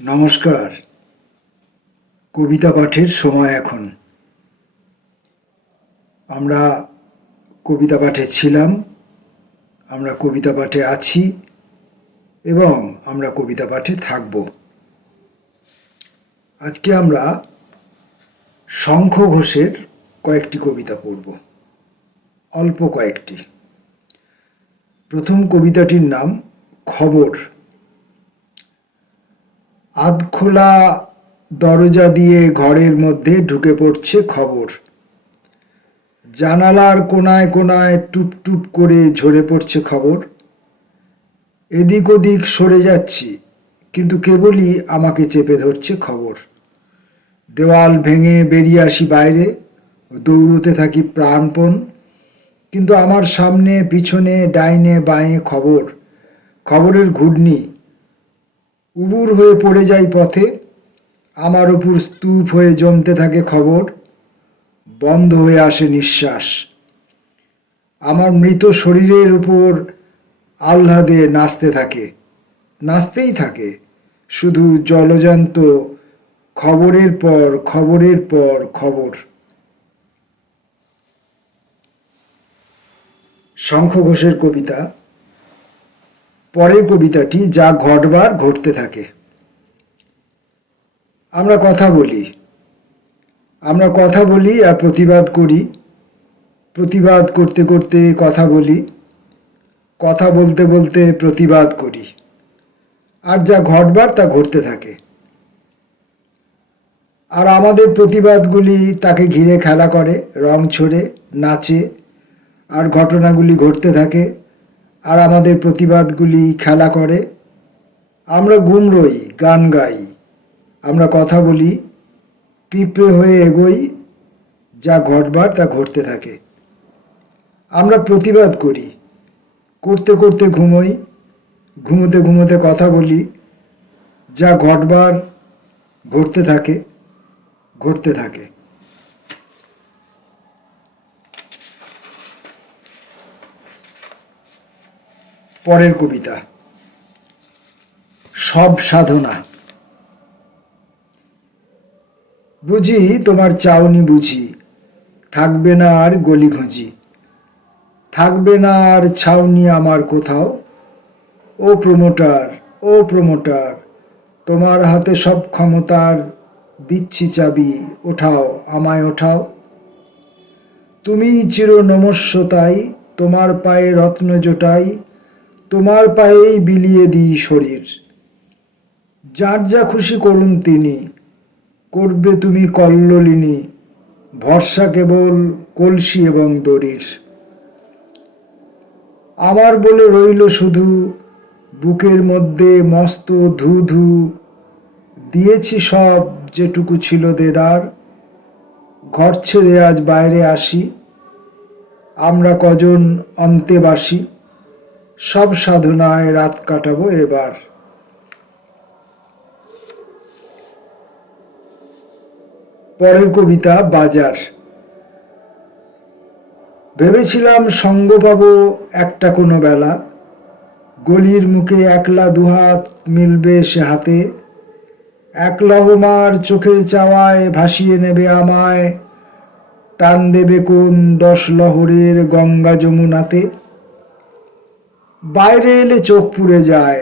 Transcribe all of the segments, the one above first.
নমস্কার। কবিতা পাঠের সময় এখন। আমরা কবিতা পাঠে ছিলাম, আমরা কবিতা পাঠে আছি এবং আমরা কবিতা পাঠে থাকব। আজকে আমরা শঙ্খ ঘোষের কয়েকটি কবিতা পড়ব, অল্প কয়েকটি। প্রথম কবিতাটির নাম খবর। আধখোলা দরজা দিয়ে ঘরের মধ্যে ঢুকে পড়ছে খবর। জানালার কোনায় কোনায় টুপ টুপ করে ঝরে পড়ছে খবর। এদিক ওদিক সরে যাচ্ছি, কিন্তু কেবলই আমাকে চেপে ধরছে খবর। দেওয়াল ভেঙে বেরিয়ে আসি বাইরে, দৌড়তে থাকি প্রাণপণ, কিন্তু আমার সামনে পিছনে ডাইনে বাঁয়ে খবর। খবরের ঘূর্ণি, উবুর হয়ে পড়ে যাই পথে, আমার উপর স্তূপ হয়ে জমতে থাকে খবর। বন্ধ হয়ে আসে নিঃশ্বাস, আমার মৃত শরীরের উপর আহ্লাদে নাচতেই থাকে শুধু জলজান্ত খবরের পর খবরের পর খবর। শঙ্খ ঘোষের কবিতা। পরের কবিতাটি যা ঘটবার ঘটতে থাকে। আমরা কথা বলি আর প্রতিবাদ করি, প্রতিবাদ করতে করতে কথা বলি, কথা বলতে বলতে প্রতিবাদ করি, আর যা ঘটবার তা ঘটতে থাকে। আর আমাদের প্রতিবাদগুলি তাকে ঘিরে খেলা করে, রং ছড়ে, নাচে, আর ঘটনাগুলি ঘটতে থাকে। আর আমাদের প্রতিবাদগুলি খেলা করে। আমরা গুমরই, গান গাই, আমরা কথা বলি, পিঁপড়ে হয়ে এগোই, যা ঘটবার তা ঘটতে থাকে। আমরা প্রতিবাদ করি, করতে করতে ঘুমোই, ঘুমোতে ঘুমোতে কথা বলি, যা ঘটবার ঘটতে থাকে। পরের কবিতা সব সাধনা। বুঝি তোমার চাউনি বুঝি, থাকবে না আর গলিঘুঁজি, থাকবে না আর ছাউনি আমার কোথাও। ও প্রমোটার, তোমার হাতে সব ক্ষমতার, দিচ্ছি চাবি, ওঠাও আমায় ওঠাও। তুমি চির নমস্যতাই, তোমার পায়ে রত্ন জোটাই, তোমার পায়েই বিলিয়ে দিই শরীর। যার যা খুশি করুন তিনি, করবে তুমি কল্লোলিনী, ভরসা কেবল কলসি এবং দড়ির। আমার বলে রইল শুধু, বুকের মধ্যে মস্ত ধু ধু, দিয়েছি সব যেটুকু ছিল দেদার। ঘর ছেড়ে আজ বাইরে আসি, আমরা কজন অন্তেবাসী, সব সাধনায় রাত কাটাবো এবার। পরের কবিতা বাজার। ভেবেছিলাম সঙ্গ পাবো একটা কোনো বেলা, গলির মুখে একলা দুহাত মিলবে সে হাতে, এক লহমার চোখের চাওয়ায় ভাসিয়ে নেবে আমায়, টান দেবে কোন 10 লহরের গঙ্গা যমুনাতে। বাইরে এলে চোখ পুড়ে যায়,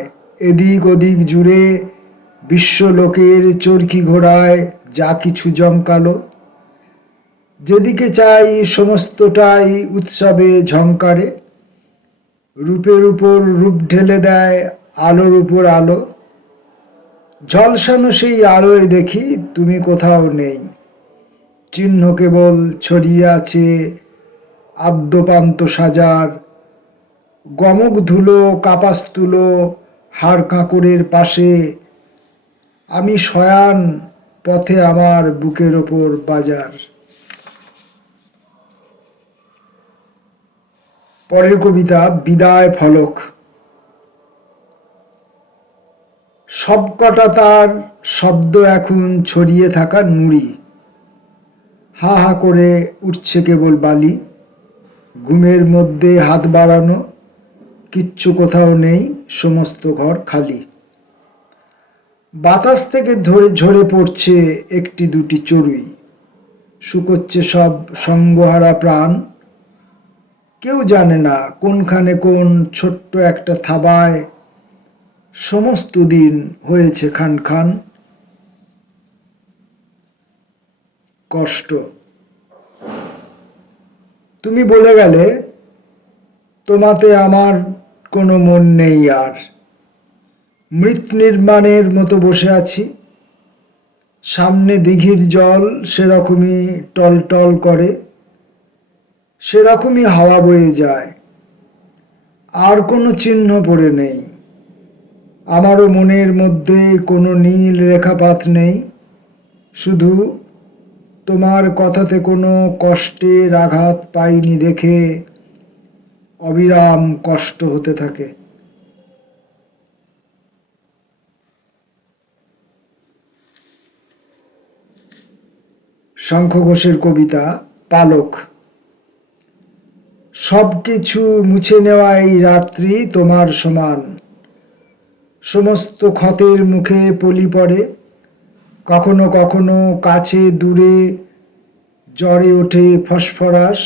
এদিক ওদিক জুড়ে বিশ্বলোকের চরকি ঘোড়ায় যা কিছু জমকালো। যেদিকে চাই সমস্তটাই উৎসবে ঝংকারে, রূপের উপর রূপ ঢেলে দেয় আলোর উপর আলো। ঝলসানো সেই আলোয় দেখি তুমি কোথাও নেই, চিহ্ন কেবল ছড়িয়ে আছে আদ্যপান্ত সাজার। গমক ধুলো কাপাস্তুলো হাড় কাঁকড়ের পাশে, আমি শয়ান পথে আমার বুকের ওপর বাজার। পরের কবিতা বিদায় ফলক। সবকটা তার শব্দ এখন ছড়িয়ে থাকা নুড়ি, হা হা করে উঠছে কেবল বালি। ঘুমের মধ্যে হাত বাড়ানো, কিচ্ছু কোথাও নেই, সমস্ত ঘর খালি। বাতাস থেকে ধরে ঝরে পড়ছে একটি দুটি চড়ুই, শুকোচ্ছে সব সঙ্গহারা প্রাণ। কেউ জানে না কোনখানে কোন ছোট্ট একটা থাবায় সমস্ত দিন হয়েছে খান খান। কষ্ট। তুমি বলে গেলে তোমাতে আমার কোনো মন নেই আর। মৃৎ নির্মাণের মতো বসে আছি, সামনে দিঘির জল সেরকমই টলটল করে, সেরকমই হাওয়া বয়ে যায়, আর কোনো চিহ্ন পড়ে নেই। আমারও মনের মধ্যে কোনো নীল রেখাপাত নেই, শুধু তোমার কথাতে কোনো কষ্টের আঘাত পাইনি দেখে অবিরাম কষ্ট হতে থাকে। শঙ্খ ঘোষের কবিতা পালক। সব কিছু মুছে নেওয়া এই রাত্রি তোমার সমান, সমস্ত ক্ষতের মুখে পলি পড়ে, কখনো কখনো কাছে দূরে জ্বরে ওঠে ফসফরাস,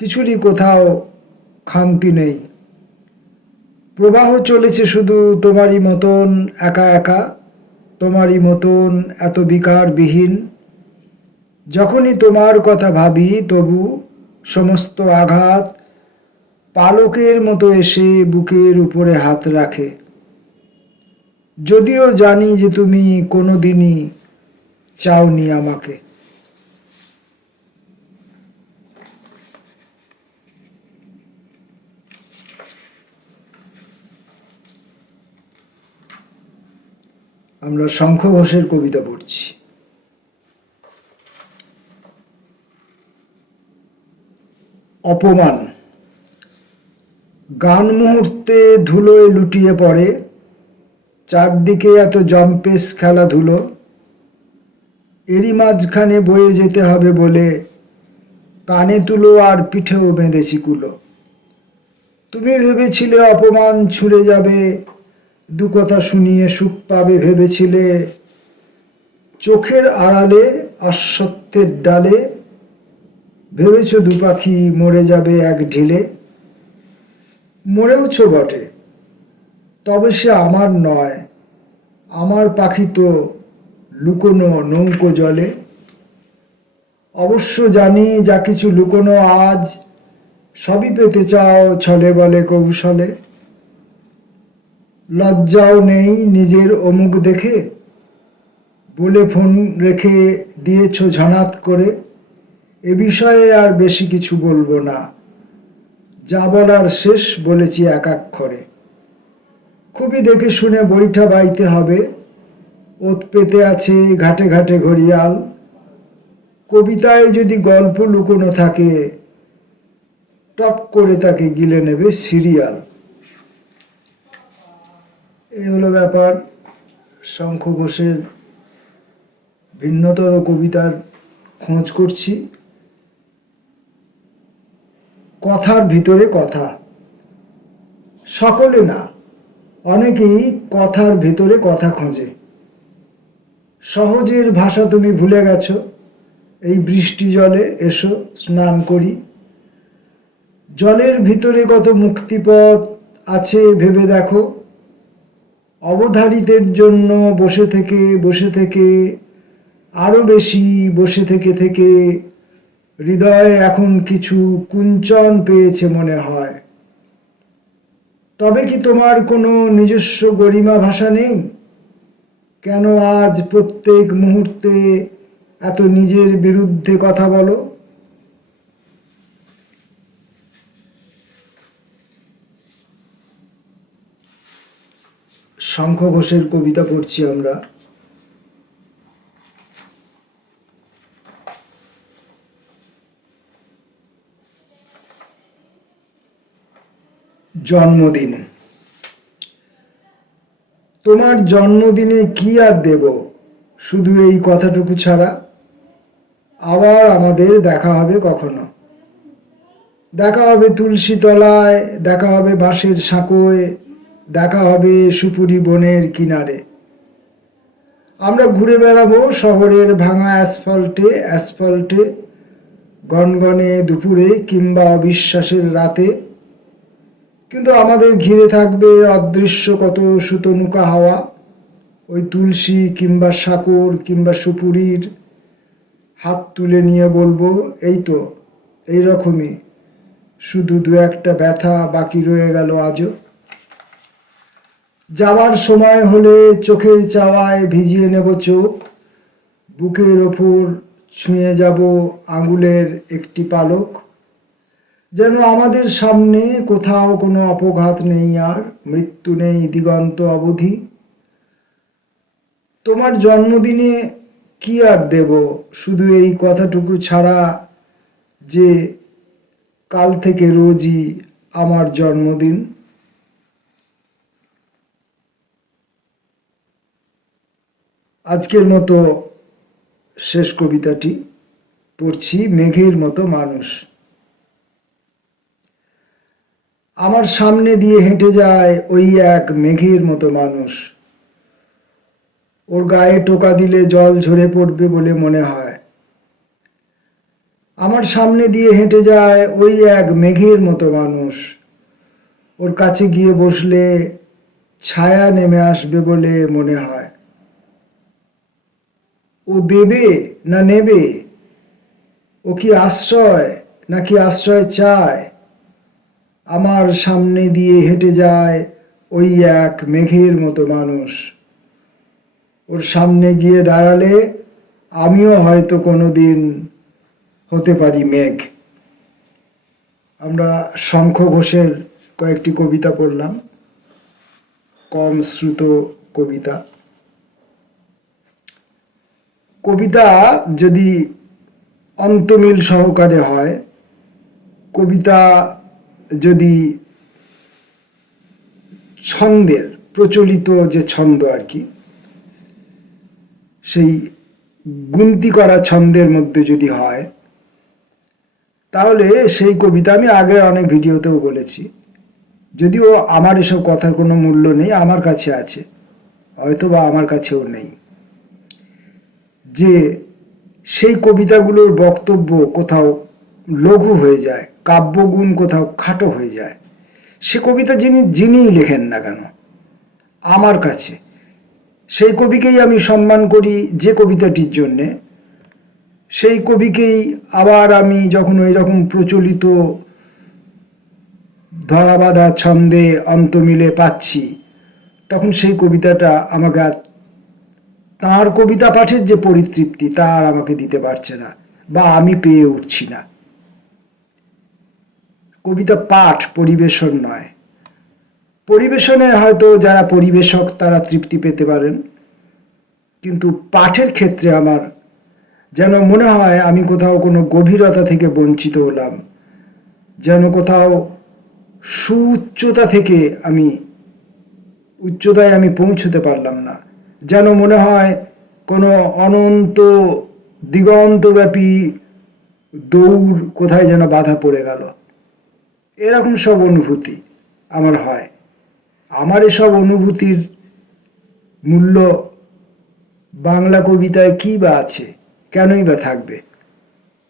কিছুরই কোথাও খান্তি নেই। প্রবাহ চলেছে শুধু তোমারই মতন একা একা, তোমারই মতন এত বিকারবিহীন। যখনই তোমার কথা ভাবি তবু সমস্ত আঘাত পালকের মতো এসে বুকের উপরে হাত রাখে। যদিও জানি যে তুমি কোনোদিনই চাওনি আমাকে। আমরা শঙ্খ ঘোষের কবিতা পড়ছি। অপমান। গান মুহূর্তে ধুলোয় লুটিয়ে পড়ে, চারদিকে এত জম্পেস খেলাধুলো, এরই মাঝখানে বয়ে যেতে হবে বলে কানে তুলো আর পিঠেও বেঁধেছি কুলো। তুমি ভেবেছিলে অপমান ছুঁড়ে যাবে, দু কথা শুনিয়ে সুখ পাবে ভেবেছিলে, চোখের আড়ালে অশ্বত্থের ডালে ভেবেছ দু পাখি মরে যাবে এক ঢিলে। মরেওছ বটে, তবে সে আমার নয়, আমার পাখি তো লুকোনো নৌকো জলে। অবশ্য জানি যা কিছু লুকোনো আজ সবই পেতে চাও ছলে বলে কৌশলে। লজ্জাও নেই নিজের অমুক দেখে, বলে ফোন রেখে দিয়েছ ঝনাত করে। এ বিষয়ে আর বেশি কিছু বলবো না, যা বলার শেষ বলেছি এক অক্ষরে। খুবই দেখে শুনে বইটা বাইতে হবে, ওত পেতে আছে ঘাটে ঘাটে ঘড়িয়াল। কবিতায় যদি গল্প লুকোনো থাকে, টপ করে তাকে গিলে নেবে সিরিয়াল। এই হলো ব্যাপার। শঙ্খ ঘোষের ভিন্নতর কবিতার খোঁজ করছি। কথার ভিতরে কথা। সকলে না, অনেকেই কথার ভিতরে কথা খোঁজে। সহজের ভাষা তুমি ভুলে গেছো, এই বৃষ্টি জলে এসো স্নান করি। জলের ভিতরে কত মুক্তিপথ আছে ভেবে দেখো, অবধারিতের জন্য বসে থেকে আরো বেশি বসে থেকে হৃদয় এখন কিছু কুঞ্চন পেয়েছে মনে হয়। তবে কি তোমার কোনো নিজস্ব গরিমা ভাষা নেই? কেন আজ প্রত্যেক মুহূর্তে এত নিজের বিরুদ্ধে কথা বলো? শঙ্খ ঘোষের কবিতা পড়ছি আমরা। জন্মদিন। তোমার জন্মদিনে কি আর দেব, শুধু এই কথাটুকু ছাড়া। আবার আমাদের দেখা হবে কখনো, দেখা হবে তুলসী তলায়, দেখা হবে বাঁশের সাঁকোয়, দেখা হবে সুপুরি বনের কিনারে। আমরা ঘুরে বেড়াবো শহরের ভাঙা অ্যাসফল্টে গনগনে দুপুরে কিংবা অবিশ্বাসের রাতে, কিন্তু আমাদের ঘিরে থাকবে অদৃশ্য কত সুতনুকা হাওয়া, ওই তুলসী কিংবা সাকর কিংবা সুপুরির হাত তুলে নিয়ে বলবো, এই তো এইরকমই, শুধু দু একটা ব্যথা বাকি রয়ে গেল আজও। যাওয়ার সময় হলে চোখের চাওয়ায় ভিজিয়ে নেব চোখ, বুকের ওপর ছুঁয়ে যাব আঙুলের একটি পালক, যেন আমাদের সামনে কোথাও কোনো অপঘাত নেই, আর মৃত্যু নেই দিগন্ত অবধি। তোমার জন্মদিনে কি আর দেব, শুধু এই কথাটুকু ছাড়া যে কাল থেকে রোজই আমার জন্মদিন। আজকের মতো শেষ কবিতাটি পড়ছি, মেঘের মতো মানুষ। আমার সামনে দিয়ে হেঁটে যায় ওই এক মেঘের মতো মানুষ, ওর গায়ে টোকা দিলে জল ঝরে পড়বে বলে মনে হয়। আমার সামনে দিয়ে হেঁটে যায় ওই এক মেঘের মতো মানুষ, ওর কাছে গিয়ে বসলে ছায়া নেমে আসবে বলে মনে হয়। ও দেবে না নেবে, ও কি আশ্রয় নাকি আশ্রয় চায়, আমার সামনে দিয়ে হেঁটে যায় ওই এক মেঘের মতো মানুষ। ওর সামনে গিয়ে দাঁড়ালে আমিও হয়তো কোনোদিন হতে পারি মেঘ। আমরা শঙ্খ ঘোষের কয়েকটি কবিতা পড়লাম, কম শ্রুত কবিতা। কবিতা যদি অন্তমিল সহকারে হয়, কবিতা যদি ছন্দের, প্রচলিত যে ছন্দ আর কি, সেই গুনতি করা ছন্দের মধ্যে যদি হয়, তাহলে সেই কবিতা, আমি আগে অনেক ভিডিওতেও বলেছি, যদিও আমার এসব কথার কোনো মূল্য নেই, আমার কাছে আছে, হয়তো বা আমার কাছেও নেই, যে সেই কবিতাগুলোর বক্তব্য কোথাও লঘু হয়ে যায়, কাব্যগুণ কোথাও খাটো হয়ে যায়। সে কবিতা যিনিই লেখেন না কেন, আমার কাছে সেই কবিকেই আমি সম্মান করি যে কবিতাটির জন্যে, সেই কবিকেই আবার আমি যখন ওই রকম প্রচলিত ধরাবাঁধা ছন্দে অন্তমিলে পাচ্ছি, তখন সেই কবিতাটা আমাকে আর, তাঁর কবিতা পাঠের যে পরিতৃপ্তি তা আর আমাকে দিতে পারছে না, বা আমি পেয়ে উঠছি না। কবিতা পাঠ, পরিবেশন নয়। পরিবেশনে হয়তো যারা পরিবেশক তারা তৃপ্তি পেতে পারেন, কিন্তু পাঠের ক্ষেত্রে আমার যেন মনে হয় আমি কোথাও কোনো গভীরতা থেকে বঞ্চিত হলাম, যেন কোথাও সুউচ্চতা থেকে উচ্চতায় আমি পৌঁছতে পারলাম না, যেন মনে হয় কোনো অনন্ত দিগন্তব্যাপী দৌড় কোথায় যেন বাধা পড়ে গেল। এরকম সব অনুভূতি আমার হয়। আমার এসব অনুভূতির মূল্য বাংলা কবিতায় কী বা আছে, কেনই বা থাকবে?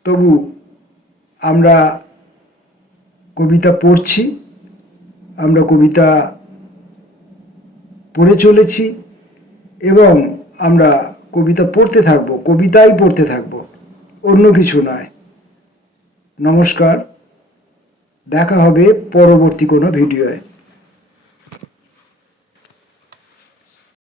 তবু আমরা কবিতা পড়ছি, আমরা কবিতা পড়ে চলেছি, এবং আমরা কবিতা পড়তে থাকবো, কবিতাই পড়তে থাকবো, অন্য কিছু নয়। নমস্কার, দেখা হবে পরবর্তী কোনো ভিডিওয়ে।